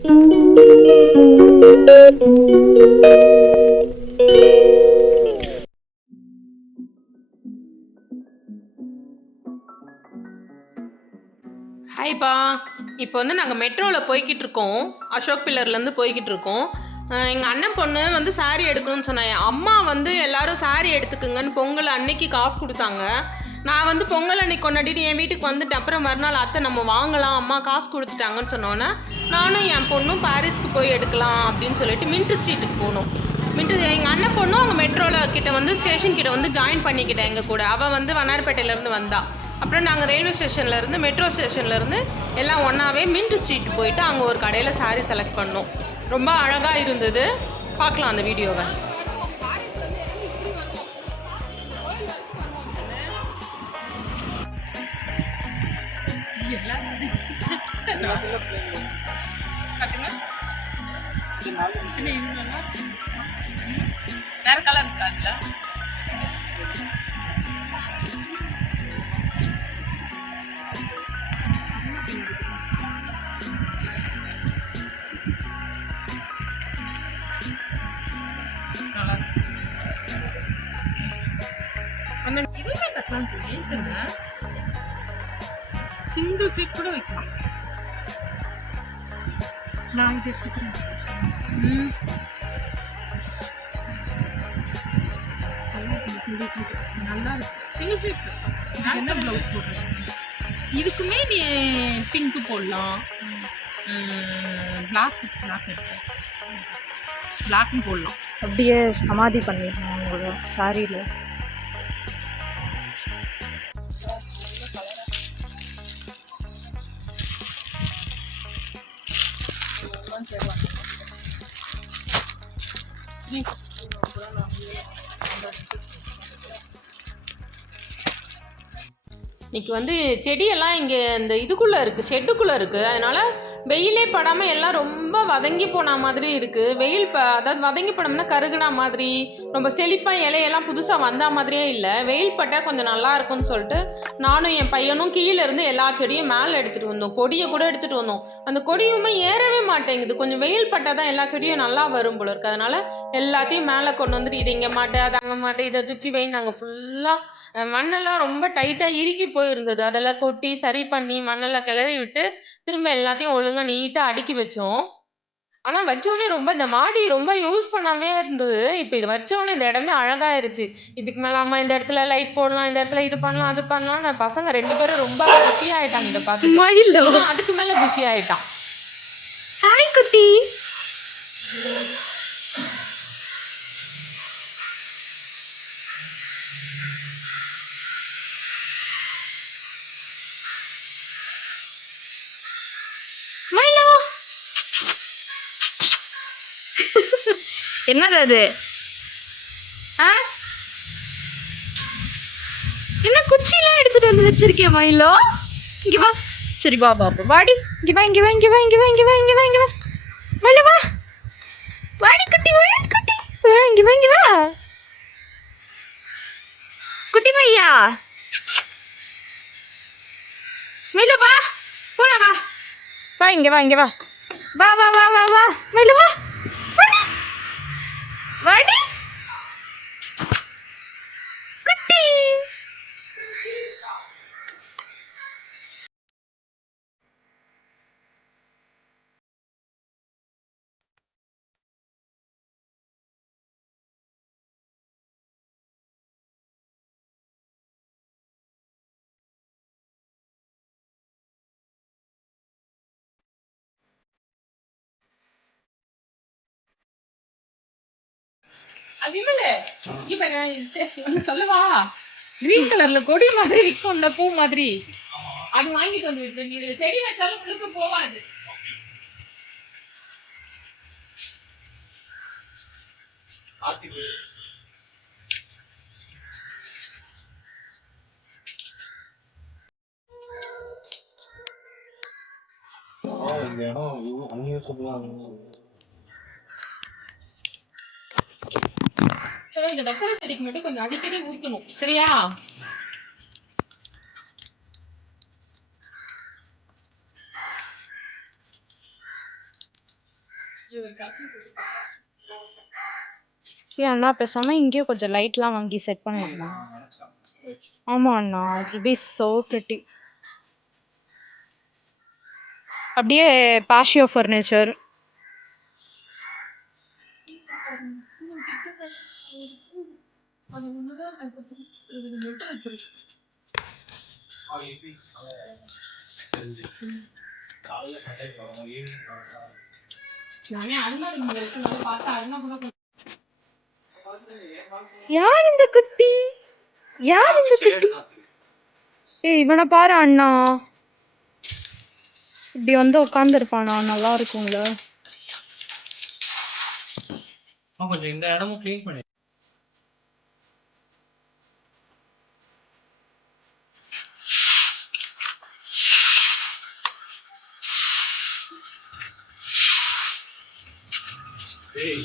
ஹாய்ப்பா. இப்போ வந்து நாங்கள் மெட்ரோவில் போய்கிட்டு இருக்கோம். அசோக் பில்லர்லேருந்து போய்கிட்டு இருக்கோம். எங்கள் அண்ணன் பொண்ணு வந்து சாரீ எடுக்கணும்னு சொன்னாங்க. அம்மா வந்து எல்லோரும் சாரீ எடுத்துக்குங்கன்னு பொங்கல் அன்னைக்கு காசு கொடுத்தாங்க. நான் வந்து பொங்கல் அன்னைக்கு கொண்டாடிட்டு என் வீட்டுக்கு வந்துட்டு அப்புறம் மறுநாள் அத்தை நம்ம வாங்கலாம் அம்மா காசு கொடுத்துட்டாங்கன்னு சொன்னோன்னே நானும் என் பொண்ணும் பாரிஸ்க்கு போய் எடுக்கலாம் அப்படின்னு சொல்லிட்டு மின்ட் ஸ்ட்ரீட்டுக்கு போனோம். எங்கள் அண்ணன் பொண்ணும் அவங்க மெட்ரோவில் கிட்ட வந்து ஸ்டேஷன் கிட்ட வந்து ஜாயின் பண்ணிக்கிட்டேன் எங்கள் கூட. அவள் வந்து வண்ணாரப்பேட்டையிலேருந்து வந்தா. அப்புறம் நாங்கள் ரயில்வே ஸ்டேஷன்லேருந்து மெட்ரோ ஸ்டேஷன்லேருந்து எல்லாம் ஒன்றாவே மின்ட் ஸ்ட்ரீட் போயிட்டு அங்கே ஒரு கடையில் சாரீ செலக்ட் பண்ணோம். ரொம்ப அழகாக இருந்தது. பார்க்கலாம் அந்த வீடியோவை. வேற கலர் இருக்காதுல்ல? இதுவுமே கட்டலாம் சொல்லி சிங்கிள் ஃபீட் கூட வைக்கலாம். நான் இது எடுத்துக்கிறேன். நல்லா இருக்கு. சிங்கிள் ஃபீட் என்ன ப்ளவுஸ் போடுறேன். இதுக்குமே நீ பிங்க்கு போடலாம். பிளாக் எடுப்பேன். பிளாக்கும் போடலாம். அப்படியே சமாதி பண்ணிடலாம் உங்களோட சாரியில். இன்றைக்கி வந்து செடியெல்லாம் இங்கே இந்த இதுக்குள்ளே இருக்குது, ஷெட்டுக்குள்ளே இருக்குது. அதனால் வெயிலே படாமல் எல்லாம் ரொம்ப வதங்கி போன மாதிரி இருக்குது. அதாவது வதங்கி போனோம்னா கருகுனா மாதிரி ரொம்ப செழிப்பாக இலையெல்லாம் புதுசாக வந்த மாதிரியே இல்லை. வெயில் பட்டால் கொஞ்சம் நல்லா இருக்கும்னு சொல்லிட்டு நானும் என் பையனும் கீழே இருந்து எல்லா செடியும் மேலே எடுத்துகிட்டு வந்தோம். கொடியை கூட எடுத்துகிட்டு வந்தோம். அந்த கொடியுமே ஏறவே மாட்டேங்குது. கொஞ்சம் வெயில் பட்டால் தான் எல்லா செடியும் நல்லா வரும் போல இருக்குது. அதனால் எல்லாத்தையும் மேலே கொண்டு வந்துட்டு இது இங்கே மாட்டேன் அது அங்கே மாட்டேன் இதை தூக்கி வை. நாங்கள் ஃபுல்லாக மண்ணெல்லாம் ரொம்ப டைட்டாக இறுக்கி போயிருந்தது. அதெல்லாம் கொட்டி சரி பண்ணி மண்ணெல்லாம் கிளறி விட்டு திரும்ப எல்லாத்தையும் ஒழுங்காக நீட்டாக அடுக்கி வச்சோம். ஆனால் வச்சோடனே ரொம்ப இந்த மாடி ரொம்ப யூஸ் பண்ணாமே இருந்தது. இப்போ இது வச்சோடனே இந்த இடமே அழகாயிருச்சு. இதுக்கு மேலே அம்மா இந்த இடத்துல லைட் போடலாம், இந்த இடத்துல இது பண்ணலாம் அது பண்ணலாம். நான் பசங்க 2 பேரும் ரொம்ப குஷி ஆகிட்டாங்க இதை பார்த்து. அதுக்கு மேலே குஷி ஆகிட்டான். ஹாய் குட்டி. என்னது அது? என்ன குச்சியெல்லாம் எடுத்துட்டு வந்து வச்சிருக்கேன் மயிலோ? இங்க வா. சரி வா பாப்பா வாடி. இங்க வா இங்க வா இங்க வா இங்க வா இங்க வா இங்க வா இங்க வா. மயிலோ வா. வாடி குட்டி வாடி குட்டி. இங்க வா இங்க வா. குட்டி பையா. மயிலோ வா. போடா வா. வா இங்க வா இங்க வா. வா வா வா வா வா. மயிலோ வா. வாடி குட்டி. சொல்லவா? கிரீன் கலர்ல கொடி மாதிரி விற்கும்ல பூ மாதிரி அது வாங்கிட்டு வந்து விட்டு நீ செடி வச்சாலும் உங்களுக்கு போவாது. இந்த டக்கரை செடிக்கு மட்டும் கொஞ்சம் அடிக்கடி ஊற்றணும் சரியா? ஏன் அண்ணா பேசாம இங்கேயும் கொஞ்சம் லைட்லாம் வாங்கி செட் பண்ணிடலாம். ஆமா அண்ணா, it will be so pretty. அப்படியே பாஷியோ ஃபர்னிச்சர். யார் இந்த குட்டி? யார் இந்த குட்டி? ஏய் இவனை பாரு அண்ணா, இப்படி வந்து உட்காந்துருப்பானா, நல்லா இருக்கும்ல. கொஞ்சம் இந்த இடமும் க்ளீன் பண்ணி. ஏய்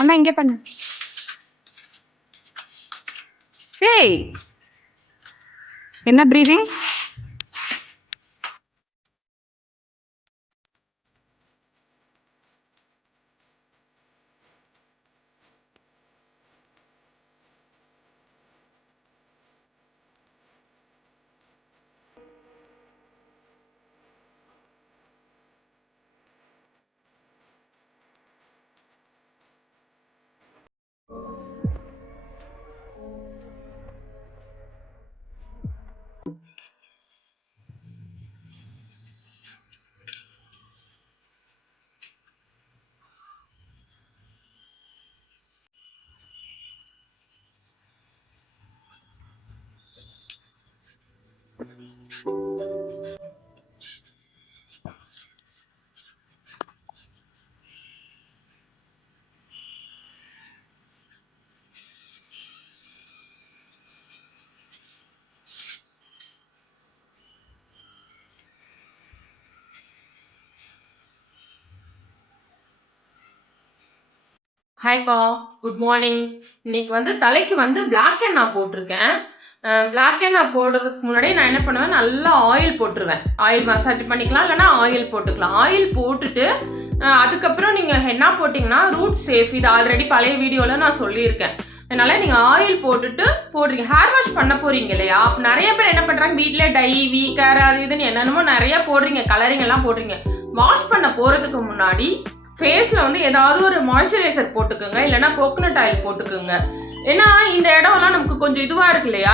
அண்ணா இங்கே பண்ணு. ஏய் என்ன ப்ரீதிங்? ஹாய்ப்பா, good morning. இன்னைக்கு வந்து தலைக்கு வந்து பிளாக் ஹென்னா போட்டிருக்கேன். பிளாக் ஹென்னா போடுறதுக்கு முன்னாடி நான் என்ன பண்ணுவேன், நல்லா ஆயில் போட்டுருவேன். ஆயில் மசாஜ் பண்ணிக்கலாம், இல்லைனா ஆயில் போட்டுக்கலாம். ஆயில் போட்டுட்டு அதுக்கப்புறம் நீங்கள் ஹென்னா போட்டிங்கன்னா ரூட் சேஃப். இது ஆல்ரெடி பழைய வீடியோவில் நான் சொல்லியிருக்கேன். அதனால் நீங்கள் ஆயில் போட்டுட்டு போடுறீங்க. ஹேர் வாஷ் பண்ண போகிறீங்க இல்லையா? நிறைய பேர் என்ன பண்ணுறாங்க, வீட்டிலே டை வீக்கர் அது இதுன்னு என்னென்னமோ நிறையா போடுறீங்க, கலரிங் எல்லாம் போடுறீங்க. வாஷ் பண்ண போகிறதுக்கு முன்னாடி ஃபேஸில் வந்து ஏதாவது ஒரு மாய்ஸ்சரைசர் போட்டுக்கோங்க, இல்லைனா கோகோனட் ஆயில் போட்டுக்கோங்க. ஏன்னா இந்த இடம்லாம் நமக்கு கொஞ்சம் இதுவாக இருக்கு இல்லையா,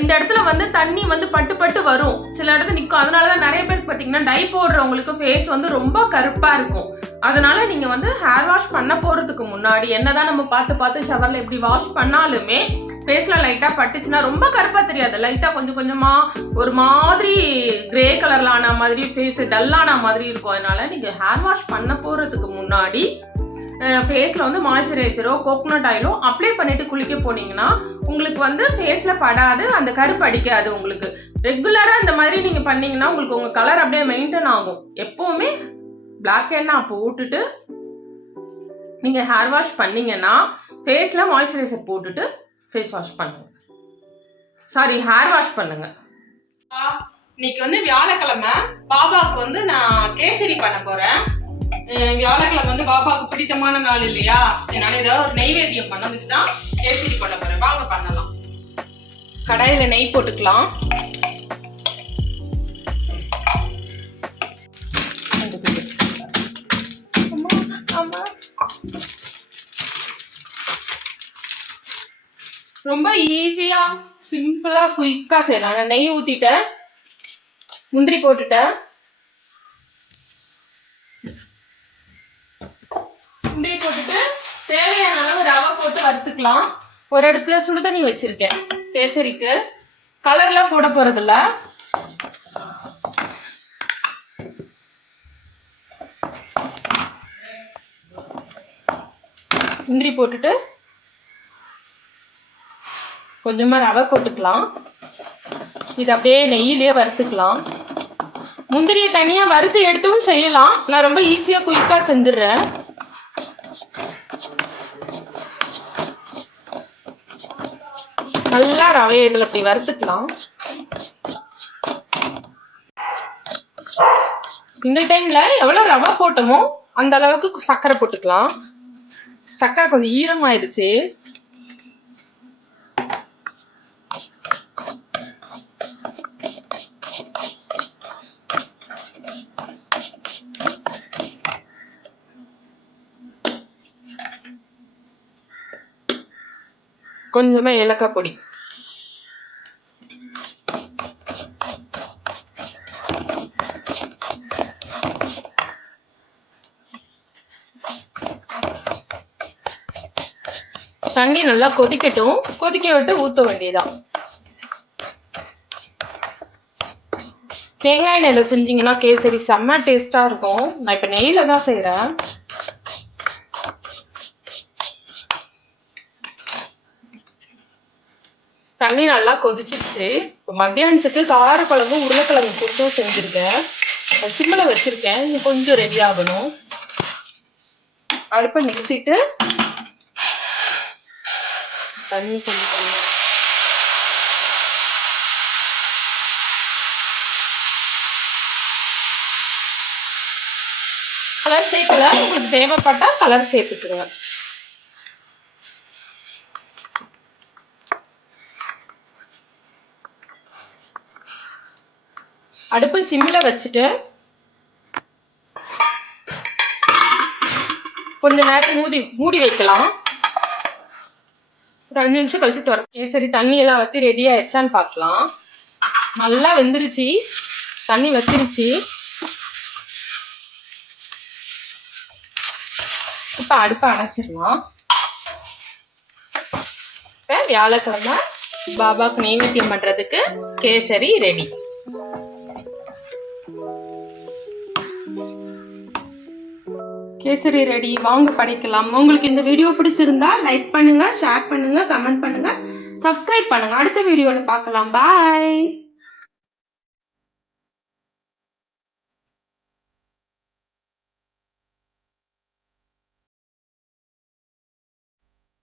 இந்த இடத்துல வந்து தண்ணி வந்து பட்டு பட்டு வரும், சில இடத்துல நிற்கும். அதனால தான் நிறைய பேருக்கு பார்த்தீங்கன்னா டை போடுறவங்களுக்கு ஃபேஸ் வந்து ரொம்ப கருப்பாக இருக்கும். அதனால நீங்கள் வந்து ஹேர் வாஷ் பண்ண போகிறதுக்கு முன்னாடி என்னதான் நம்ம பார்த்து ஷவரில் எப்படி வாஷ் பண்ணாலுமே ஃபேஸில் லைட்டாக பட்டுச்சுன்னா ரொம்ப கருப்பாக தெரியாது, லைட்டாக கொஞ்சம் கொஞ்சமாக ஒரு மாதிரி கிரே கலரில் ஆன மாதிரி ஃபேஸ் டல்லான மாதிரி இருக்கும். அதனால் நீங்கள் ஹேர் வாஷ் பண்ண போகிறதுக்கு முன்னாடி ஃபேஸில் வந்து மாய்ஸ்சரைசரோ கோகோனட் ஆயிலோ அப்ளை பண்ணிவிட்டு குளிக்க போனீங்கன்னா உங்களுக்கு வந்து ஃபேஸில் படாது, அந்த கருப்பு அடிக்காது. உங்களுக்கு ரெகுலராக இந்த மாதிரி நீங்கள் பண்ணிங்கன்னா உங்களுக்கு உங்கள் கலர் அப்படியே மெயின்டைன் ஆகும். எப்போவுமே பிளாக் ஹென்னா போட்டுட்டு நீங்கள் ஹேர் வாஷ் பண்ணிங்கன்னா ஃபேஸில் மாய்ஸ்சரைசர் போட்டுட்டு ஃபேஸ் வாஷ் பண்ணுங்க, ஹேர் வாஷ் பண்ணுங்க. இன்னைக்கு வந்து வியாழக்கிழமை, பாபாவுக்கு வந்து நான் கேசரி பண்ண போறேன். வியாழக்கிழமை வந்து பாபாவுக்கு பிடித்தமான நாள் இல்லையா, அதனால ஏதாவது ஒரு நெய்வேத்தியம் பண்ணதுக்கு தான் கேசரி பண்ண போறேன். வாங்க பண்ணலாம். கடாயில நெய் போட்டுக்கலாம். ரொம்ப ஈஸியா சிம்பிளா குயிக்கா செய்யலாம். நான் நெய் ஊத்திட்டேன், முந்திரி போட்டுட்டேன். முந்திரி போட்டுட்டு தேவையான அளவு ரவை போட்டு வறுத்துக்கலாம். ஒரு இடத்துல சுடுதண்ணி வச்சிருக்கேன் கேசரிக்கு. கலர்லாம் போட போறது இல்ல. முந்திரி போட்டுட்டு கொஞ்சமாக ரவை போட்டுக்கலாம். இது அப்படியே நெய்யிலே வறுத்துக்கலாம். முந்திரியை தனியாக வறுத்து எடுத்தும் செய்யலாம். நான் ரொம்ப ஈஸியாக குயிக்காக செஞ்சிடுறேன். நல்லா ரவையை இதில் அப்படி வறுத்துக்கலாம். இந்த டைம்ல எவ்வளோ ரவை போட்டோமோ அந்த அளவுக்கு சர்க்கரை போட்டுக்கலாம். சர்க்கரை கொஞ்சம் ஈரமாயிருச்சு. கொஞ்சமா ஏலக்காய் பொடி. தண்ணி நல்லா கொதிக்கட்டும். கொதிக்க விட்டு ஊற்ற வேண்டியதான். தேங்காய் எண்ணெயில் செஞ்சீங்கன்னா கேசரி செம்ம டேஸ்ட்டாக இருக்கும். நான் இப்போ நெய்யில் தான் செய்கிறேன். தண்ணி நல்லா கொதிச்சிருச்சு. இப்போ மத்தியானத்துக்கு காரக்குழம்பு உருளைக்கிழங்கு கூட்டும் செஞ்சுருக்கேன். சிம்மில் வச்சுருக்கேன். இது கொஞ்சம் ரெடி ஆகணும். அடுப்பை நிறுத்திட்டு தண்ணி கொஞ்சம் கலர் சேர்க்கல. உங்களுக்கு தேவைப்பட்டா கலர் சேர்த்துக்குங்க. அடுப்பு சிம்மில் வச்சுட்டு கொஞ்ச நேரம் மூடி வைக்கலாம். ஒரு 5 நிமிஷம் கழிச்சு திறக்க. சரி, தண்ணி எல்லாம் வற்றி ரெடி ஆயிடுச்சான்னு பார்க்கலாம். நல்லா வெந்துருச்சு. தண்ணி வத்திருச்சு. இப்போ அடுப்பை அணைச்சிடலாம். இப்போ வியாழக்கிழமை பாபாவுக்கு நெய்வேத்தியம் பண்ணுறதுக்கு கேசரி ரெடி. கேசரி ரெடி. வாங்க படைக்கலாம். உங்களுக்கு இந்த வீடியோ பிடிச்சிருந்தா லைக் பண்ணுங்க, ஷேர் பண்ணுங்க, கமெண்ட் பண்ணுங்க, சப்ஸ்கிரைப் பண்ணுங்க. அடுத்த வீடியோவில் பார்க்கலாம். பாய்.